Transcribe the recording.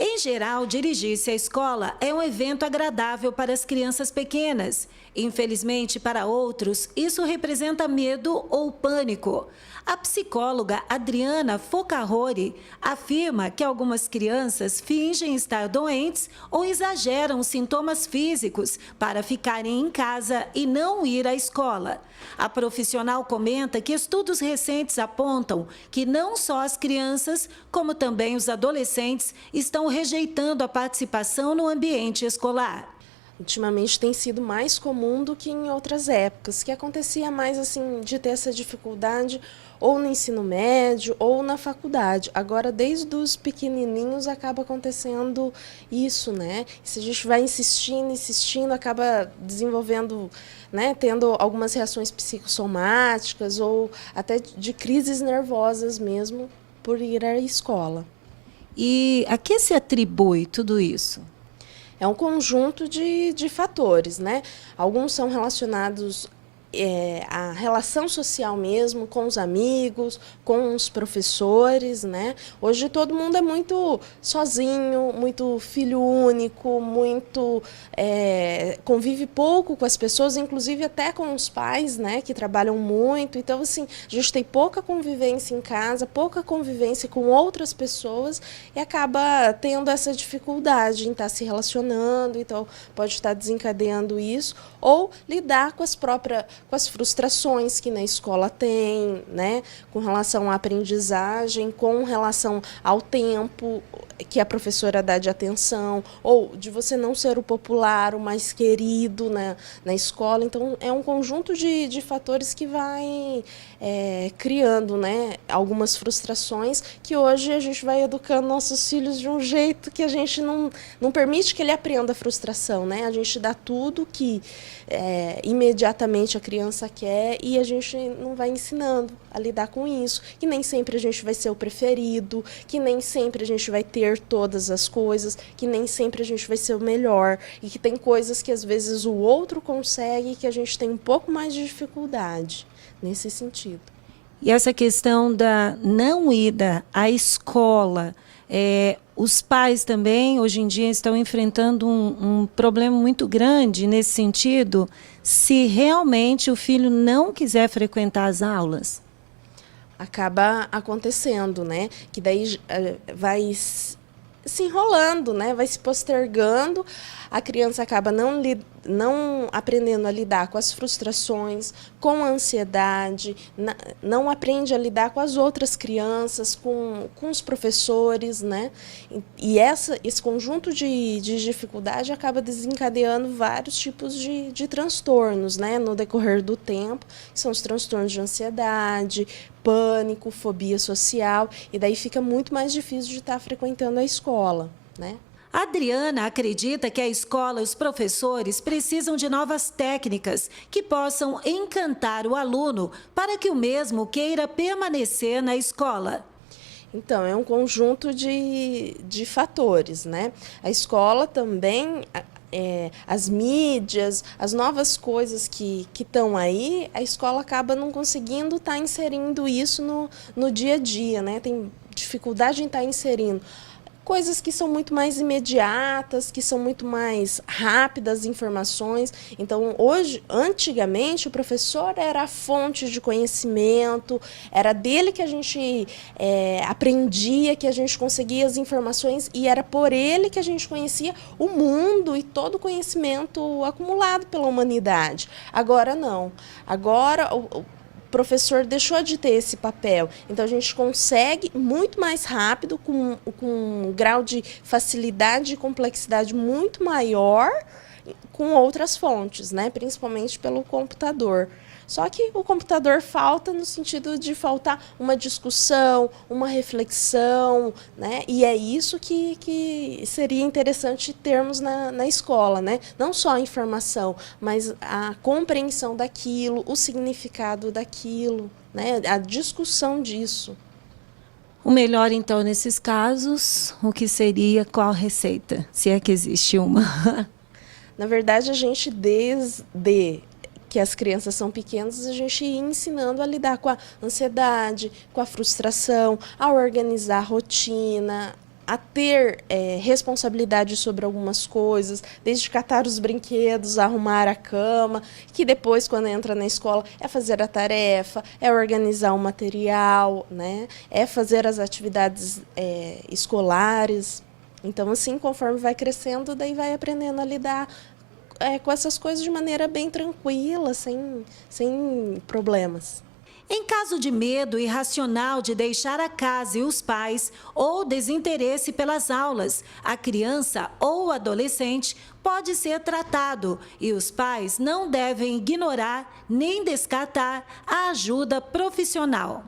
Em geral, dirigir-se à escola é um evento agradável para as crianças pequenas. Infelizmente, para outros, isso representa medo ou pânico. A psicóloga Adriana Focarrori afirma que algumas crianças fingem estar doentes ou exageram os sintomas físicos para ficarem em casa e não ir à escola. A profissional comenta que estudos recentes apontam que não só as crianças, como também os adolescentes estão rejeitando a participação no ambiente escolar. Ultimamente tem sido mais comum do que em outras épocas, que acontecia mais assim de ter essa dificuldade ou no ensino médio ou na faculdade. Agora, desde os pequenininhos acaba acontecendo isso, né? Se a gente vai insistindo, insistindo, acaba desenvolvendo, né, tendo algumas reações psicossomáticas ou até de crises nervosas mesmo por ir à escola. E a que se atribui tudo isso? É um conjunto de fatores, né? Alguns são relacionados à relação social mesmo, com os amigos, com os professores, né? Hoje todo mundo é muito sozinho, muito filho único, muito convive pouco com as pessoas, inclusive até com os pais, né? Que trabalham muito. Então, assim, a gente tem pouca convivência em casa, pouca convivência com outras pessoas e acaba tendo essa dificuldade em estar se relacionando, então pode estar desencadeando isso, ou lidar com as frustrações que na escola tem, né, com relação à aprendizagem, com relação ao tempo que a professora dá de atenção, ou de você não ser o popular, o mais querido na escola. Então, é um conjunto de fatores que vai criando, né, algumas frustrações que hoje a gente vai educando nossos filhos de um jeito que a gente não permite que ele aprenda a frustração, né? A gente dá tudo que imediatamente a criança quer e a gente não vai ensinando a lidar com isso, que nem sempre a gente vai ser o preferido, que nem sempre a gente vai ter todas as coisas, que nem sempre a gente vai ser o melhor e que tem coisas que às vezes o outro consegue e que a gente tem um pouco mais de dificuldade nesse sentido. E essa questão da não ida à escola, os pais também, hoje em dia, estão enfrentando um problema muito grande nesse sentido, se realmente o filho não quiser frequentar as aulas. Acaba acontecendo, né? Que daí vai se enrolando, né? Vai se postergando, a criança acaba não aprendendo a lidar com as frustrações, com a ansiedade, não aprende a lidar com as outras crianças, com os professores, né? E esse conjunto de dificuldade acaba desencadeando vários tipos de transtornos, né? No decorrer do tempo, que são os transtornos de ansiedade, pânico, fobia social, e daí fica muito mais difícil de estar frequentando a escola, né? A Adriana acredita que a escola e os professores precisam de novas técnicas que possam encantar o aluno para que o mesmo queira permanecer na escola. Então, é um conjunto de fatores, né? A escola também, as mídias, as novas coisas que estão aí, a escola acaba não conseguindo estar inserindo isso no dia a dia, né? Tem dificuldade em estar inserindo coisas que são muito mais imediatas, que são muito mais rápidas informações. Então, antigamente, o professor era a fonte de conhecimento, era dele que a gente aprendia, que a gente conseguia as informações e era por ele que a gente conhecia o mundo e todo o conhecimento acumulado pela humanidade. Agora, não. Agora, o professor deixou de ter esse papel. Então, a gente consegue muito mais rápido, com um grau de facilidade e complexidade muito maior, com outras fontes, né? Principalmente pelo computador. Só que o computador falta no sentido de faltar uma discussão, uma reflexão, né? E é isso que seria interessante termos na escola, né? Não só a informação, mas a compreensão daquilo, o significado daquilo, né? A discussão disso. O melhor, então, nesses casos, o que seria qual receita, se é que existe uma? Na verdade, a gente, desde que as crianças são pequenas, a gente ia ensinando a lidar com a ansiedade, com a frustração, a organizar a rotina, a ter responsabilidade sobre algumas coisas, desde catar os brinquedos, arrumar a cama, que depois, quando entra na escola, é fazer a tarefa, é organizar o material, né? É fazer as atividades escolares. Então, assim, conforme vai crescendo, daí vai aprendendo a lidar com essas coisas de maneira bem tranquila, sem problemas. Em caso de medo irracional de deixar a casa e os pais ou desinteresse pelas aulas, a criança ou adolescente pode ser tratado e os pais não devem ignorar nem descartar a ajuda profissional.